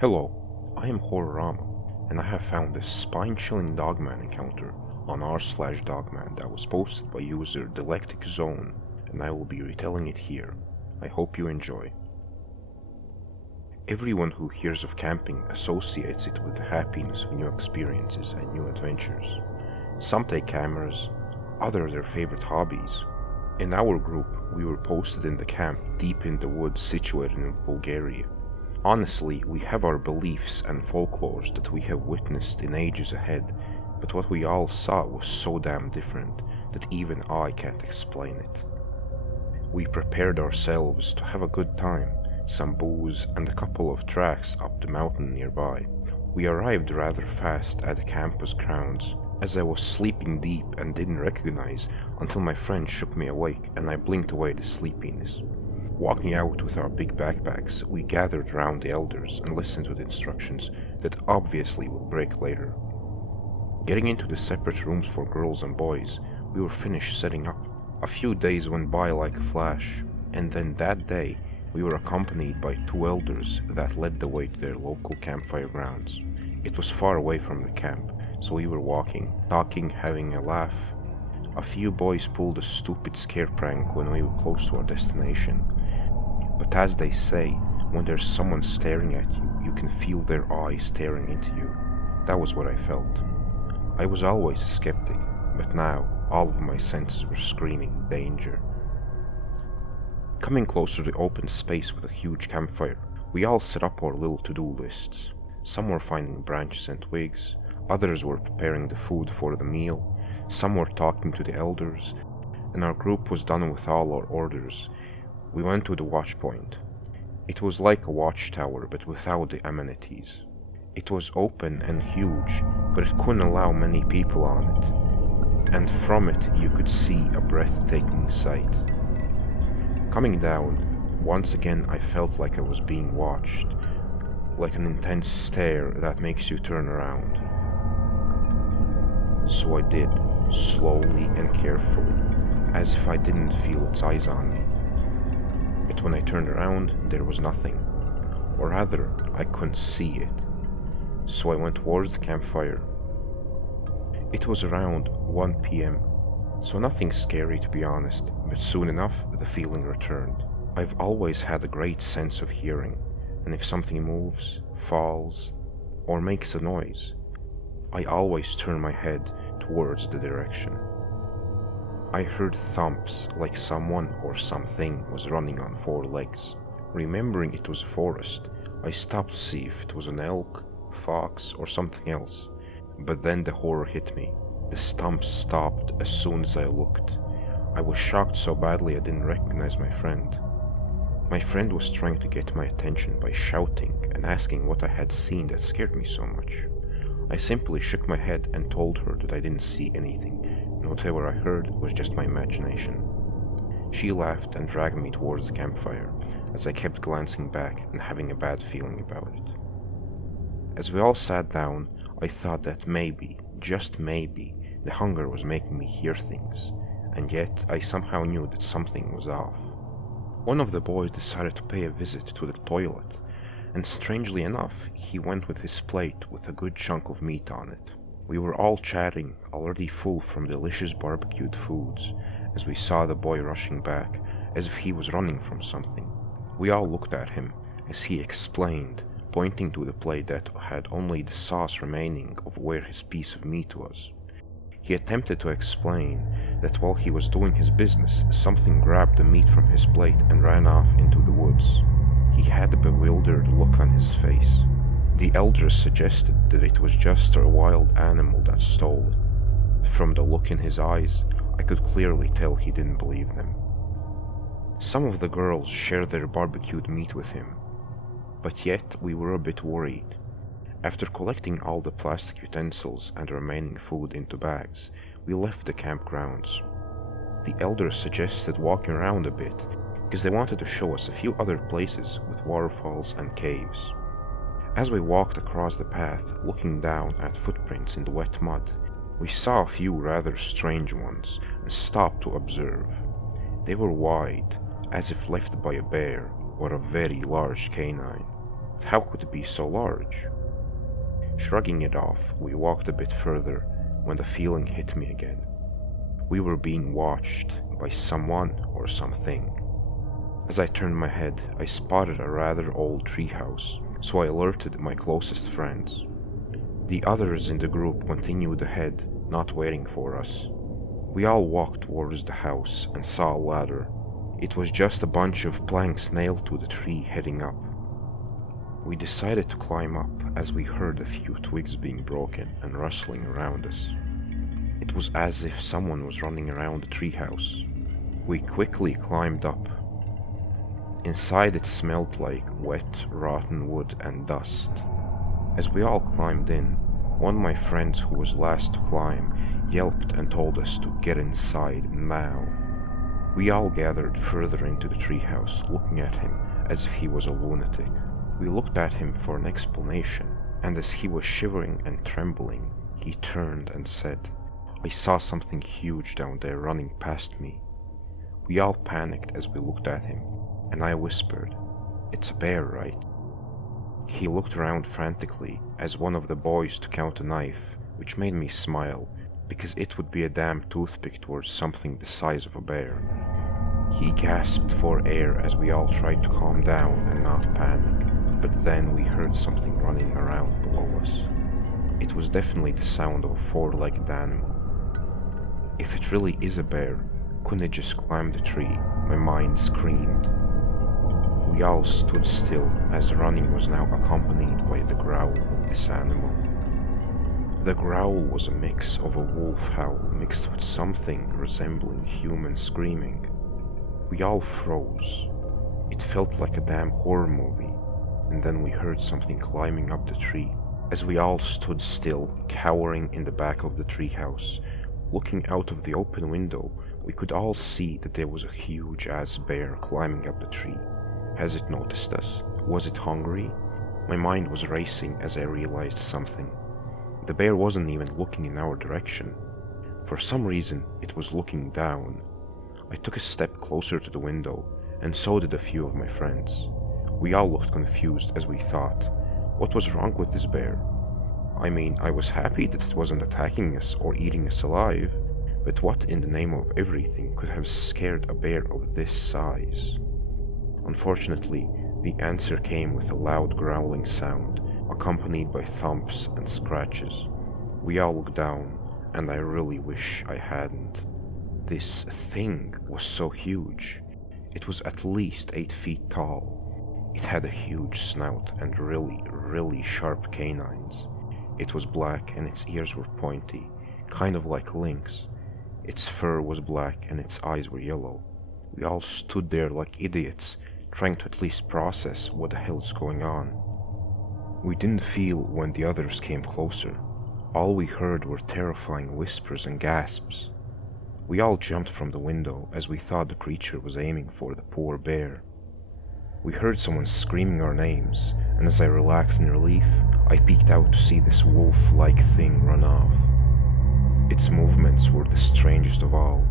Hello, I am Horrorama, and I have found this spine-chilling Dogman encounter on r/Dogman that was posted by user Delectic Zone, and I will be retelling it here. I hope you enjoy. Everyone who hears of camping associates it with the happiness of new experiences and new adventures. Some take cameras, others their favorite hobbies. In our group, we were posted in the camp deep in the woods situated in Bulgaria. Honestly, we have our beliefs and folklores that we have witnessed in ages ahead, but what we all saw was so damn different that even I can't explain it. We prepared ourselves to have a good time, some booze and a couple of tracks up the mountain nearby. We arrived rather fast at the campus grounds, as I was sleeping deep and didn't recognize until my friend shook me awake and I blinked away the sleepiness. Walking out with our big backpacks, we gathered around the elders and listened to the instructions that obviously will break later. Getting into the separate rooms for girls and boys, we were finished setting up. A few days went by like a flash, and then that day, we were accompanied by two elders that led the way to their local campfire grounds. It was far away from the camp, so we were walking, talking, having a laugh. A few boys pulled a stupid scare prank when we were close to our destination. But as they say, when there's someone staring at you, you can feel their eyes staring into you. That was what I felt. I was always a skeptic, but now all of my senses were screaming danger. Coming closer to the open space with a huge campfire, we all set up our little to-do lists. Some were finding branches and twigs, others were preparing the food for the meal, some were talking to the elders, and our group was done with all our orders. We went to the watch point. It was like a watchtower but without the amenities. It was open and huge, but it couldn't allow many people on it, and from it you could see a breathtaking sight. Coming down, once again I felt like I was being watched, like an intense stare that makes you turn around. So I did, slowly and carefully, as if I didn't feel its eyes on me. But when I turned around, there was nothing, or rather, I couldn't see it. So I went towards the campfire. It was around 1 p.m., so nothing scary to be honest, but soon enough the feeling returned. I've always had a great sense of hearing, and if something moves, falls, or makes a noise, I always turn my head towards the direction. I heard thumps like someone or something was running on 4 legs. Remembering it was a forest, I stopped to see if it was an elk, fox, or something else. But then the horror hit me. The stumps stopped as soon as I looked. I was shocked so badly I didn't recognize my friend. My friend was trying to get my attention by shouting and asking what I had seen that scared me so much. I simply shook my head and told her that I didn't see anything, and whatever I heard was just my imagination. She laughed and dragged me towards the campfire, as I kept glancing back and having a bad feeling about it. As we all sat down, I thought that maybe, just maybe, the hunger was making me hear things, and yet I somehow knew that something was off. One of the boys decided to pay a visit to the toilet, and strangely enough, he went with his plate with a good chunk of meat on it. We were all chatting, already full from delicious barbecued foods, as we saw the boy rushing back, as if he was running from something. We all looked at him, as he explained, pointing to the plate that had only the sauce remaining of where his piece of meat was. He attempted to explain that while he was doing his business, something grabbed the meat from his plate and ran off into the woods. He had a bewildered look on his face. The elders suggested that it was just a wild animal that stole it. From the look in his eyes, I could clearly tell he didn't believe them. Some of the girls shared their barbecued meat with him, but yet we were a bit worried. After collecting all the plastic utensils and remaining food into bags, we left the campgrounds. The elders suggested walking around a bit, because they wanted to show us a few other places with waterfalls and caves. As we walked across the path, looking down at footprints in the wet mud, we saw a few rather strange ones and stopped to observe. They were wide, as if left by a bear or a very large canine. How could it be so large? Shrugging it off, we walked a bit further when the feeling hit me again. We were being watched by someone or something. As I turned my head, I spotted a rather old treehouse, so I alerted my closest friends. The others in the group continued ahead, not waiting for us. We all walked towards the house and saw a ladder. It was just a bunch of planks nailed to the tree heading up. We decided to climb up as we heard a few twigs being broken and rustling around us. It was as if someone was running around the treehouse. We quickly climbed up. Inside it smelled like wet, rotten wood and dust. As we all climbed in, one of my friends who was last to climb yelped and told us to get inside now. We all gathered further into the treehouse, looking at him as if he was a lunatic. We looked at him for an explanation, and as he was shivering and trembling, he turned and said, "I saw something huge down there running past me." We all panicked as we looked at him, and I whispered, "It's a bear, right?" He looked around frantically as one of the boys took out a knife, which made me smile, because it would be a damn toothpick towards something the size of a bear. He gasped for air as we all tried to calm down and not panic, but then we heard something running around below us. It was definitely the sound of a four-legged animal. If it really is a bear, couldn't it just climb the tree? My mind screamed. We all stood still as the running was now accompanied by the growl of this animal. The growl was a mix of a wolf howl mixed with something resembling human screaming. We all froze. It felt like a damn horror movie, and then we heard something climbing up the tree. As we all stood still, cowering in the back of the treehouse, looking out of the open window, we could all see that there was a huge-ass bear climbing up the tree. Has it noticed us? Was it hungry? My mind was racing as I realized something. The bear wasn't even looking in our direction. For some reason, it was looking down. I took a step closer to the window, and so did a few of my friends. We all looked confused as we thought, what was wrong with this bear? I mean, I was happy that it wasn't attacking us or eating us alive, but what in the name of everything could have scared a bear of this size? Unfortunately, the answer came with a loud growling sound, accompanied by thumps and scratches. We all looked down, and I really wish I hadn't. This thing was so huge. It was at least 8 feet tall. It had a huge snout and really sharp canines. It was black and its ears were pointy, kind of like a lynx. Its fur was black and its eyes were yellow. We all stood there like idiots, trying to at least process what the hell is going on. We didn't feel when the others came closer. All we heard were terrifying whispers and gasps. We all jumped from the window as we thought the creature was aiming for the poor bear. We heard someone screaming our names, and as I relaxed in relief, I peeked out to see this wolf-like thing run off. Its movements were the strangest of all.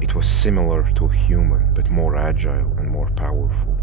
It was similar to a human, but more agile and more powerful.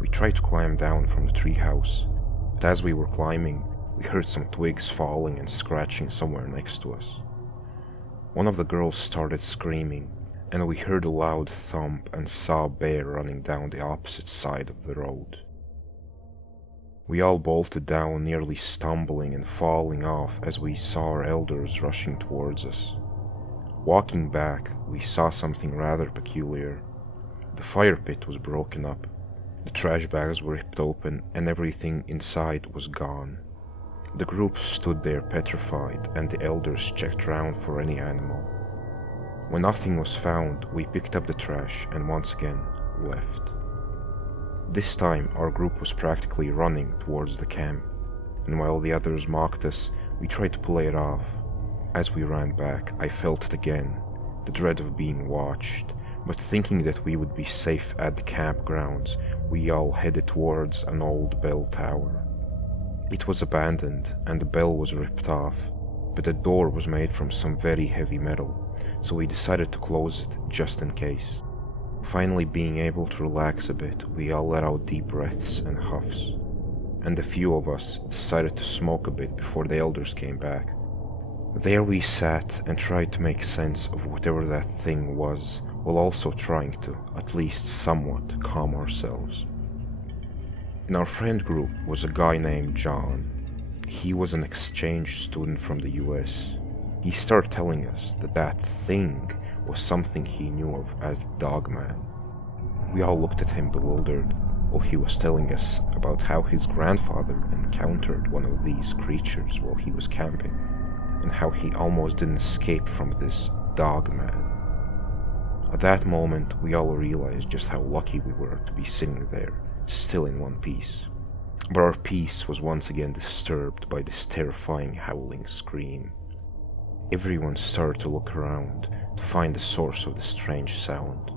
We tried to climb down from the treehouse, but as we were climbing, we heard some twigs falling and scratching somewhere next to us. One of the girls started screaming, and we heard a loud thump and saw a bear running down the opposite side of the road. We all bolted down, nearly stumbling and falling off as we saw our elders rushing towards us. Walking back, we saw something rather peculiar. The fire pit was broken up, the trash bags were ripped open, and everything inside was gone. The group stood there petrified, and the elders checked around for any animal. When nothing was found, we picked up the trash and once again left. This time, our group was practically running towards the camp, and while the others mocked us, we tried to play it off. As we ran back, I felt it again, the dread of being watched, but thinking that we would be safe at the campgrounds, we all headed towards an old bell tower. It was abandoned, and the bell was ripped off, but the door was made from some very heavy metal, so we decided to close it just in case. Finally being able to relax a bit, we all let out deep breaths and huffs. and a few of us decided to smoke a bit before the elders came back. There we sat and tried to make sense of whatever that thing was, while also trying to, at least somewhat, calm ourselves. In our friend group was a guy named John. He was an exchange student from the US. He started telling us that that thing was something he knew of as the Dogman. We all looked at him bewildered while he was telling us about how his grandfather encountered one of these creatures while he was camping, and how he almost didn't escape from this Dogman. At that moment, we all realized just how lucky we were to be sitting there, still in one piece. But our peace was once again disturbed by this terrifying howling scream. Everyone started to look around to find the source of the strange sound,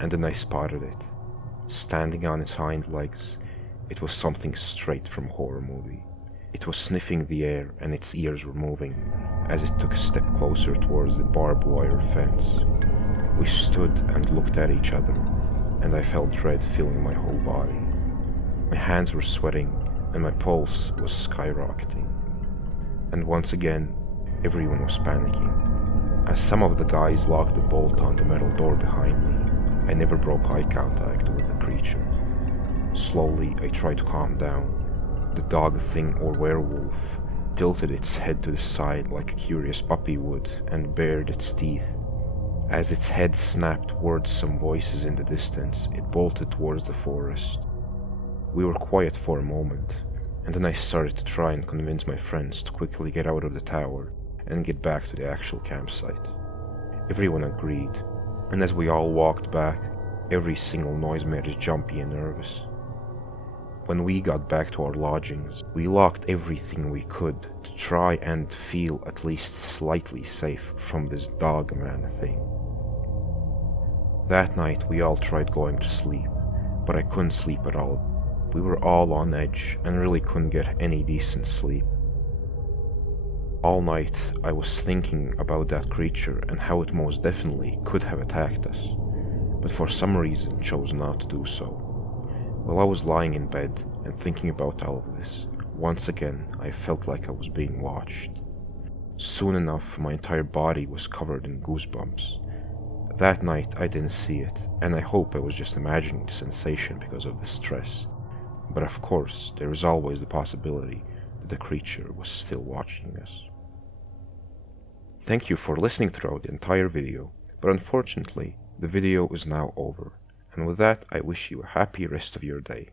and then I spotted it. Standing on its hind legs, it was something straight from a horror movie. It was sniffing the air and its ears were moving as it took a step closer towards the barbed wire fence. We stood and looked at each other, and I felt dread filling my whole body. My hands were sweating and my pulse was skyrocketing. And once again, everyone was panicking. As some of the guys locked the bolt on the metal door behind me, I never broke eye contact with the creature. Slowly, I tried to calm down. The dog thing or werewolf tilted its head to the side like a curious puppy would and bared its teeth. As its head snapped towards some voices in the distance, it bolted towards the forest. We were quiet for a moment, and then I started to try and convince my friends to quickly get out of the tower and get back to the actual campsite. Everyone agreed, and as we all walked back, every single noise made us jumpy and nervous. When we got back to our lodgings, we locked everything we could to try and feel at least slightly safe from this Dogman thing. That night we all tried going to sleep, but I couldn't sleep at all. We were all on edge and really couldn't get any decent sleep. All night I was thinking about that creature and how it most definitely could have attacked us, but for some reason chose not to do so. While I was lying in bed and thinking about all of this, once again I felt like I was being watched. Soon enough, my entire body was covered in goosebumps. That night I didn't see it, and I hope I was just imagining the sensation because of the stress. But of course, there is always the possibility that the creature was still watching us. Thank you for listening throughout the entire video, but unfortunately, the video is now over. And with that, I wish you a happy rest of your day.